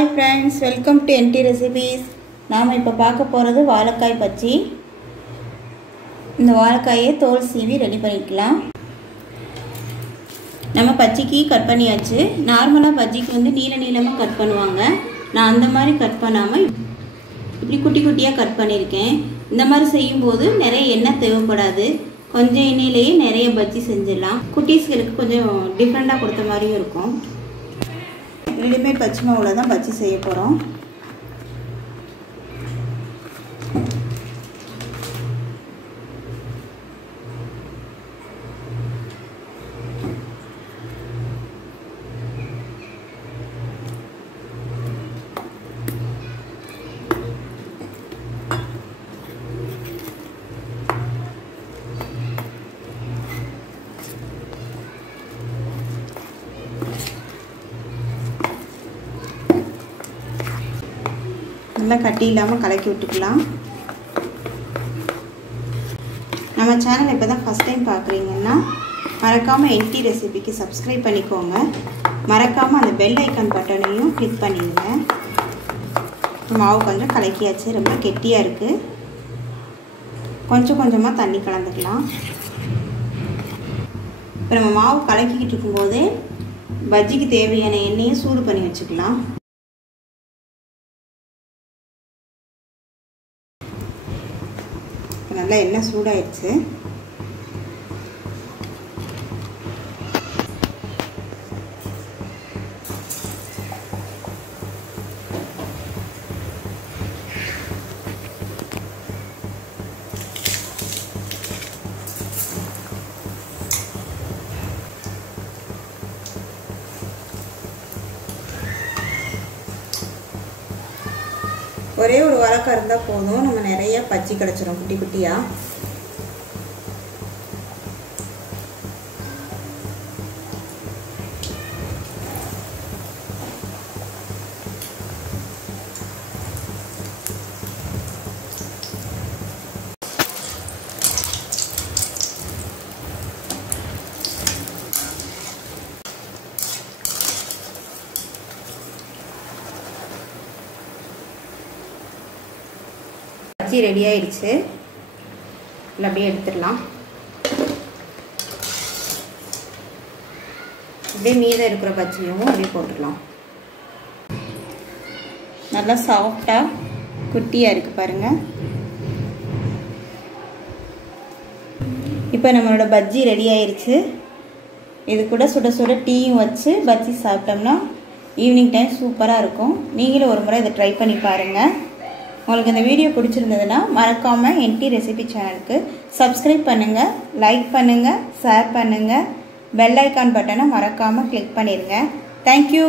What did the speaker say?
Hi friends, welcome to NT recipes. நாம இப்ப பார்க்க போறது வாழைக்காய் பஜ்ஜி. இந்த வாழைக்காயை தோல் சீவி ரெடி பண்ணிக்கலாம். நம்ம பஜ்ஜிக்கு கட் பண்ணியாச்சு. நார்மலா பஜ்ஜிக்கு வந்து நீளமா கட் பண்ணுவாங்க. நான் அந்த மாதிரி கட் பண்ணாம இப்படி குட்டி குட்டியா கட் பண்ணிருக்கேன். இந்த மாதிரி செய்யும்போது நிறைய எண்ணெய் தேவைப்படாது. கொஞ்சம் எண்ணெயிலேயே நிறைய பஜ்ஜி செஞ்சிடலாம். குட்டீஸ்களுக்கு கொஞ்சம் டிஃபரெண்டா கொடுத்த மாதிரியும் இருக்கும். ரெடிமேட் பச்சை மாவுல தான் பஜ்ஜி செய்ய போறோம். நல்லா கட்டி இல்லாமல் கலக்கி விட்டுக்கலாம். நம்ம சேனல் இப்போ தான் ஃபஸ்ட் டைம் பார்க்குறீங்கன்னா மறக்காமல் என்டி ரெசிபிக்கு சப்ஸ்கிரைப் பண்ணிக்கோங்க. மறக்காமல் அந்த பெல் ஐக்கான் பட்டனையும் கிளிக் பண்ணிடுங்க. மாவு கொஞ்சம் கலக்கியாச்சு, ரொம்ப கெட்டியாக இருக்குது. கொஞ்சம் கொஞ்சமாக தண்ணி கலந்துக்கலாம். இப்போ நம்ம மாவு கலக்கிக்கிட்டு இருக்கும்போது பஜ்ஜிக்கு தேவையான எண்ணெயை சூடு பண்ணி வச்சுக்கலாம். நல்லா எண்ணெய் சூடாயிடுச்சு. ஒரே ஒரு வாழைக்காய் இருந்தால் போதும், நம்ம நிறைய பஜ்ஜி கிடைச்சிடும் குட்டி குட்டியா. பஜ்ஜி ரெடி ஆயிடுச்சு. அப்படியே எடுத்துடலாம். அப்படியே மீதம் இருக்கிற பஜ்ஜியும் அப்படியே போட்டுடலாம். நல்லா சாஃப்டாக குட்டியாக இருக்குது பாருங்கள். இப்போ நம்மளோட பஜ்ஜி ரெடி ஆயிடுச்சு. இது கூட சுட சுட டீயும் வச்சு பஜ்ஜி சாப்பிட்டோம்னா ஈவினிங் டைம் சூப்பராக இருக்கும். நீங்களும் ஒரு முறை இதை ட்ரை பண்ணி பாருங்கள். உங்களுக்கு இந்த வீடியோ பிடிச்சிருந்ததுன்னா மறக்காமல் என்டி ரெசிபி சேனலுக்கு சப்ஸ்கிரைப் பண்ணுங்கள், லைக் பண்ணுங்கள், ஷேர் பண்ணுங்கள், பெல் ஐக்கான் பட்டனை மறக்காமல் கிளிக் பண்ணிடுங்க. தேங்க்யூ.